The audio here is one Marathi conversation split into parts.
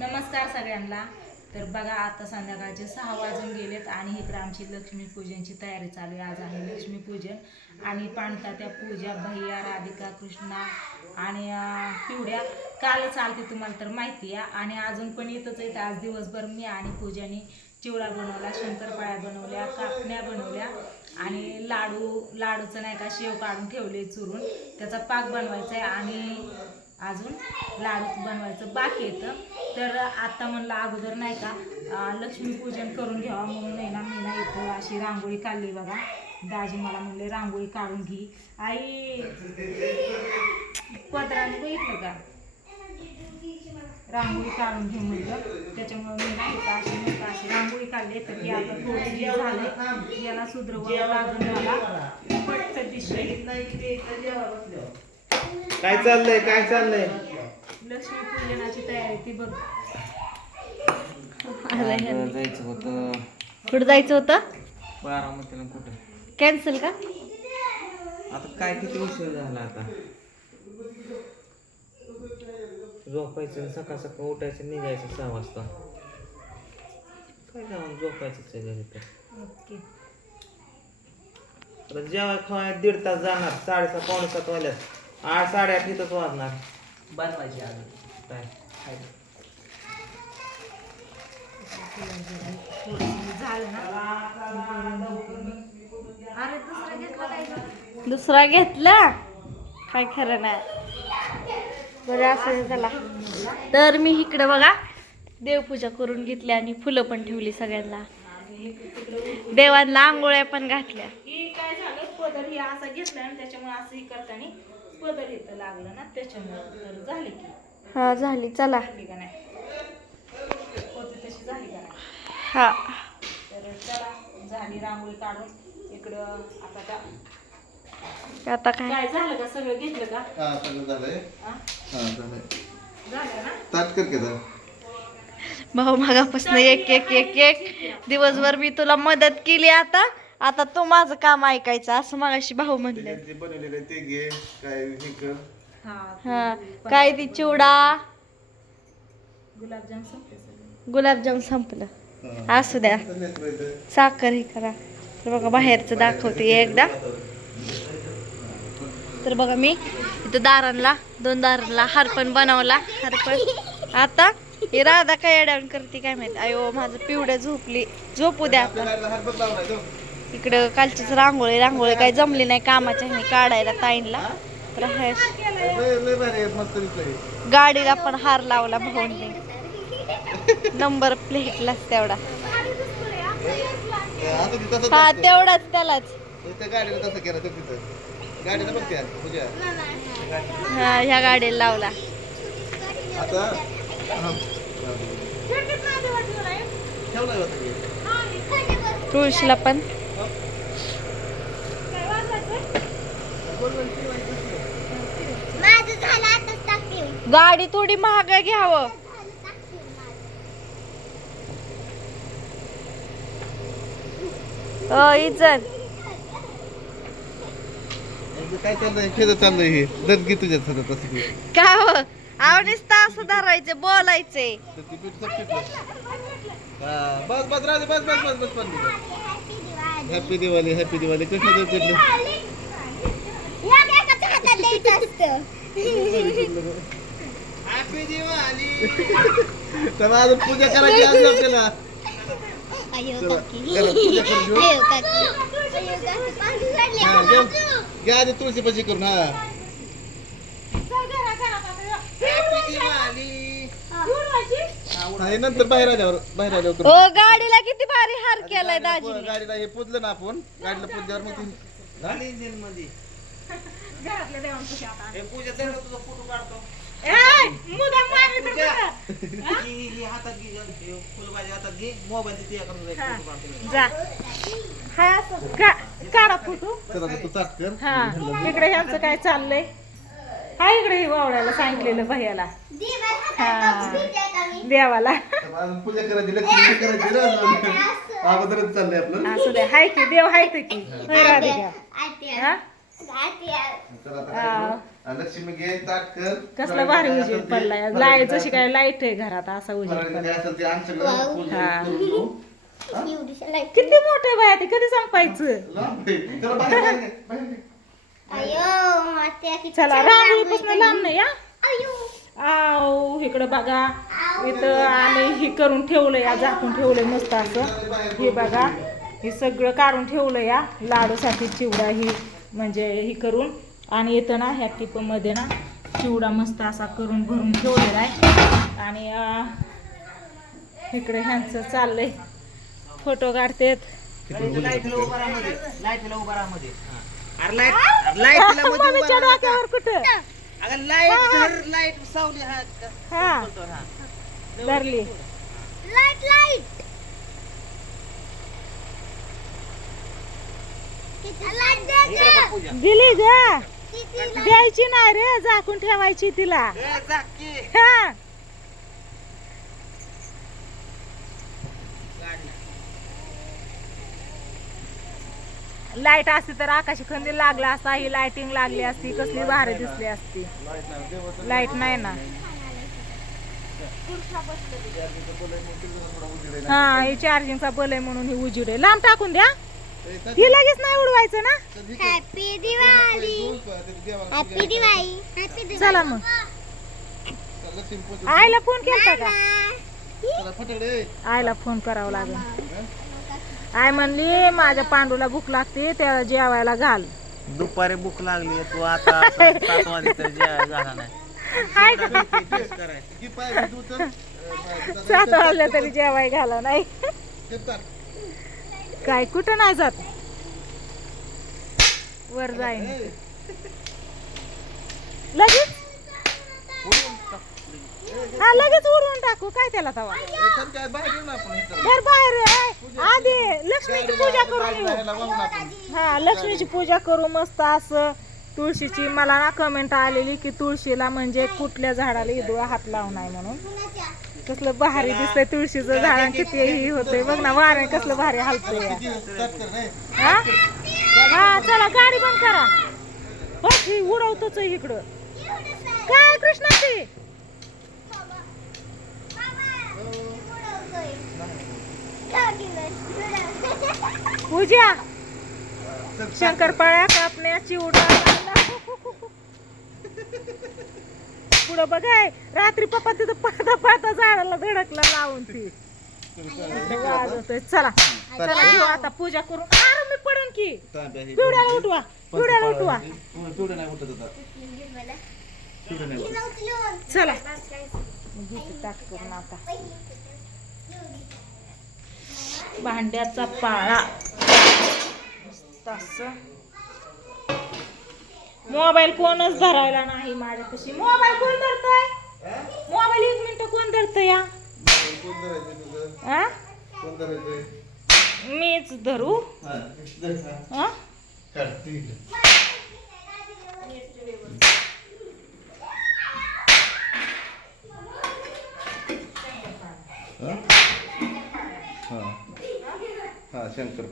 नमस्कार सगळ्यांना. तर बघा आता संध्याकाळचे 6 वाजून गेलेत आणि इकडे आमची लक्ष्मीपूजनची तयारी चालू आहे. आज आहे लक्ष्मीपूजन आणि पाणता त्या पूजा भैया राधिका कृष्णा आणि पिवड्या कालच आलते तुम्हाला तर माहिती आहे. आणि अजून पण येतच आहेत. आज दिवसभर मी आणि पूजाने चिवडा बनवला, शंकरपाळ्या बनवल्या, कापण्या बनवल्या आणि लाडूचं नाही का शेव काढून ठेवले चुरून, त्याचा पाक बनवायचा आहे आणि अजून लाडू बनवायचं बाकी येतं. तर आता म्हणलं अगोदर नाही का लक्ष्मीपूजन करून घ्यावा म्हणून आहे ना मी ना इथं अशी रांगोळी काढली बघा. दाजी मला म्हणले रांगोळी काढून घे आई, पदराने बघितलं का रांगोळी काढून घे म्हणलं. त्याच्यामुळे मी नाही का अशी रांगोळी काढली. तर ही आता थोडी झाले, याला सुधरवावं लागून मला पट्ट दिसते. काय चाललंय लक्ष्मीपूजनाची तयारी ती बघ. जायचं होतं कुठं जायचं होतं? बारामतीला. कुठं कॅन्सल का? आता काय किती उशीर झाला. आता झोपायचं, सकाळ सकाळ उठायचं, निघायचं 6 वाजता. काय जाऊन झोपायचं घरी. तर ओके आता जेव्हा खावाय 1.5 तास जाणार. 6:30 पावणे 7 वाजल्यात. 8 8:30 इथंच वाजणार बनवायची. आधी काय झालं ना. अरे दुसरा घेतला काय खरं नाही. बरं असं झाला. तर मी इकडं बघा देवपूजा करून घेतली आणि फुलं पण ठेवली सगळ्यांना. देवांना आंघोळ्या पण घातल्या. ही काय झालं, पदर ही असा घेतला आणि त्याच्यामुळे असं ही करताना पदर इथं लागलं ना, त्याच्यामुळे तर झाली की. हा झाली. चला झाली का नाही, होती तशी झाली का नाही. हा तर चला झाली रांगोळी काढून. इकडं आता काय काय झालं का, सगळं घेतलं का? हा सगळं झालंय. हा? हा झालंय. झालं ना. ताट कर केलं. भाऊ मागापासून एक एक एक एक दिवसभर मी तुला मदत केली. आता तू माझं काम ऐकायचं असं मगाशी भाऊ म्हणले. जे बनवलेलं ते घे. काय हे कर. हा काय ती चिवडा गुलाबजाम संपले सगळे. गुलाबजाम संपलं. असू द्या, साखर हे करा. तर बघा बाहेरचं दाखवते एकदा. तर बघा मी इथं दारांना 2 दारांना हार पण बनवला. हार पण आता ही राधा काय अडवण करते काय माहित. अयो माझं पिवड्या झोपू द्या आपण. इकडं कालचीच रांगोळी काय जमली नाही कामाच्या ह्याने काढायला ताईंला. तर गाडीला पण हार लावला भाऊंनी. नंबर प्लेटलाच तेवढा. हा तेवढाच त्यालाच. हा ह्या गाडीला लावला. तुळशीला पण गाडी थोडी महाग घ्यावं. इज्जत काय चाललंय. खेळ चाललंय. हे दर घे तुझ्यात सतत असं घे. काय हो आवडीच तास धरायचं बोलायचे. बस बस राहू दे. बस बस बस बस पण हॅपी दिवाळी. हॅपी दिवाळी. कृष्ण देव पेटलं. हॅपी दिवाळी. तर अजून पूजा करायची आज आपल्याला. घ्या आधी तुळशीपाशी करून. हा नंतर बाहेर आल्यावर हो गाडीला किती भारी हार केलाय दाजी. गाडीला हे पुजलं ना आपण. गाडीला पुजल्यावर मग ती घरातल्या देवांपाशी आता. हे पूजा तर तुझा फोटो काढतो. मुदाम मारली तर बघा. हातात घे. फुलभाजी हातात घे. मोबाईल करून जा हाय असं काढा फोटो. तू चाट कर. हा इकडे ह्यांचं काय चाललंय. हा इकडे वावड्याला सांगितलेलं भैयाला देवाला. अजून पूजा करायची. लक्ष्मी करायची. अगोदरच चाललंय आपलं. असू द्या. हाय की देव हाय की. होय राधिका. हा लक्ष्मी घे ताट कर. कसला भारी उजेड पडलाय. लाईट जशी काय लाईट आहे घरात असा उजेड फराळाचं पडलाय. काय असेल ते आमच्याकडे पूजा हा. करून घेऊ. हा? किती मोठे बाया ते कधी संपायचं. लांब आहे. चला बाहेर बाहेर घे, बाहेर घे. चला रांगोळीपासून लांब नाही या. आव इकडं बघा इथं आम्ही हे करून ठेवलंय या झाकून ठेवलंय मस्त असं. हे बघा हे सगळं काढून ठेवलं या लाडूसाठी चिवडा ही म्हणजे हे करून. आणि इथं ना ह्या टिपमध्ये ना चिवडा मस्त असा करून भरून ठेवलेला आहे. आणि इकडे ह्यांचं चाललंय फोटो काढतेत. मम्मीच्या डोक्यावर कुठं हा धरली. दिली ग द्यायची नाही रे झाकून ठेवायची तिला. हा लाईट असती तर आकाशी कंदील लागला असता. ही लाइटिंग लागली असती कसली भारी दिसली असती. लाईट नाही ना. हा हे चार्जिंगचा बल आहे म्हणून ही उजीड आहे. लांब टाकून द्या. ही लगेच नाही उडवायचं ना. हॅपी दिवाळी. हॅपी दिवाळी. चला मग आईला फोन केलता का. आईला फोन करावा लागेल. आय म्हणली माझ्या पांडूला भूक लागते त्याला जेवायला घाल. दुपारी भूक लागली तू आता 7 वाजले तरी झाला नाही. हाय का 7 वाजल्या तरी जेवाय घाला नाही. काय कुठं नाही जात. वर जाईन लगेच. हा लगेच उडवून टाकू काय त्याला तवा. घर बाहेर आधी लक्ष्मीची पूजा करून येऊ. हा लक्ष्मीची पूजा करू मस्त असं. तुळशीची मला ना कमेंट आलेली की तुळशीला म्हणजे कुठल्या झाडाला इदुळा हात लावू नये म्हणून. कसलं भारी दिसतंय तुळशीचं झाड. किती ही होतंय बघ ना वारे कसलं भारी हलतंय. हा हा चला गाडी बंद करा. बस ही उडवतोच इकडं. काय कृष्णाची पूजा शंकरपाळ्या कापण्या चिवडा पुढं बघाय. रात्री पप्पा तिथं पाहता पाहता झाडाला धडकला लावून ती वाजवतोय. चला चला घेऊ आता पूजा करून. अरे मी पडन की. पिवड्याला उठवा पिवड्याला उठवा. चला घेते ताट करून आता. भांड्याचा पाळा तसं. मोबाईल कोणच धरायला नाही माझ्यापाशी. मोबाईल कोण धरतय. मोबाईल 1 मिनिट कोण धरतय या. मीच धरू. हा हा शंकर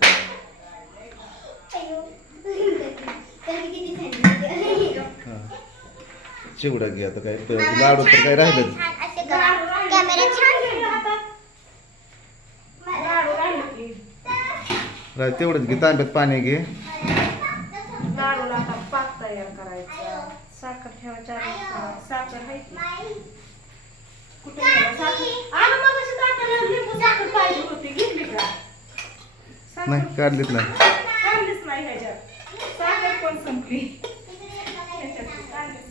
चिवडा घे आता. काय लाडू तर काय राहिलं. तेवढंच घे. तांब्यात पाणी घे. लाडूला आता पाक तयार करायचा. साखर ठेवायचा. साखर आहे की कुठे साखर पाहिजे होती घेतली का. नाही काढलीच नाही. काढलीच नाही ह्याच्यात. साखर पण संपली.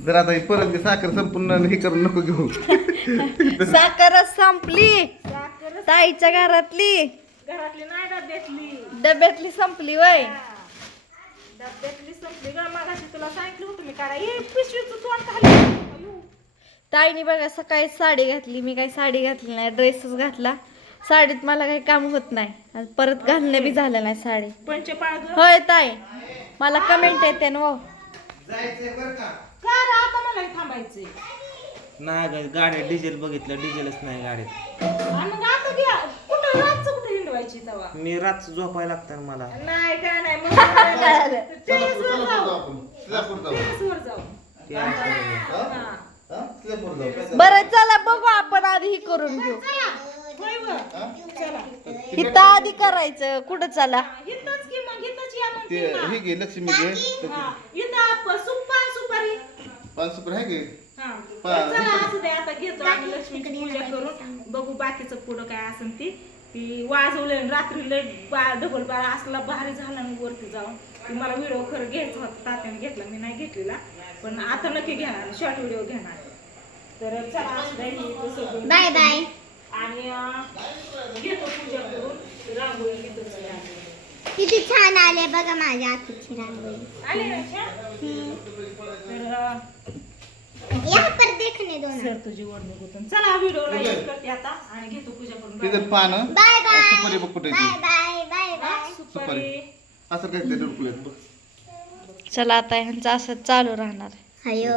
जर आता ही परत घे. साखर संपूर्ण हे करून नको घेऊ. साखरच संपली. साखर ताईच्या घरातली घरातली नाही डब्यातली. डब्यातली संपली वय. डब्यातली संपली ग. मागाशी तुला सांगितलं होतं मी काढा. हे पिशवीचं तोंड खाली. ताईने बघा सकाळी साडी घातली. मी काही साडी घातली नाही ड्रेसच घातला. साडीत मला काही काम होत नाही. आणि परत घालणं बी झालं नाही साडी. पंचपाळ ग. होय ताई मला कमेंट येते ना. का रे आता मला थांबायचंय. नाही गाड्या डिझेल बघितलं डिझेलच नाही गाडीत. आणि मग आता घ्या. कुठं रातचं कुठं हिंडवायची तवा. मी रात झोपायला लागतं मला. नाही काय नाही मग टेरेसवर जाऊ. टेरेसवर जाऊ. ते असं नाही. हा? स्लॅबवर जाऊ काय झालं? बरं चला बघू आपण आधी ही करून घेऊ होय व. चला इथं आधी करायचं कुठं चला इथंच की मग इथंच या मग ते हे घे लक्ष्मी घे हा, इथं सुपारी पाच सुपर आहे घे हा. पा- तर चला असू दे आता घेतो आम्ही लक्ष्मीची पूजा करून बघू बाकीचं पुढं काय असेल ती वाजवले रात्री लय डबल बारा असला भारी झाला ना वरती जाऊन ती मला व्हिडिओ खरं घ्यायचा होता तात्याने घेतला मी नाही घेतलेला पण आता नक्की घेणार शॉर्ट व्हिडिओ घेणार तर चला असू दे हे तसं बाय बाय आणि घेतो पूजा करून रांगोळी घेतो सगळ्या. किती छान आले बघा माझ्या हाताची रांगोळी आले ना छान? तर यहाँ पर देखने दो ना सर तुझी ओढणी गुतून चला व्हिडिओला एंड करते आता आणि घेतो पूजा करून तिथं पानं बाय बाय सुपारी बघ कुठे बाय बाय बाय बाय सुपारी असं काय ते डुलकुलेत बघ चला आता ह्यांचं असं चालू राहणार हयो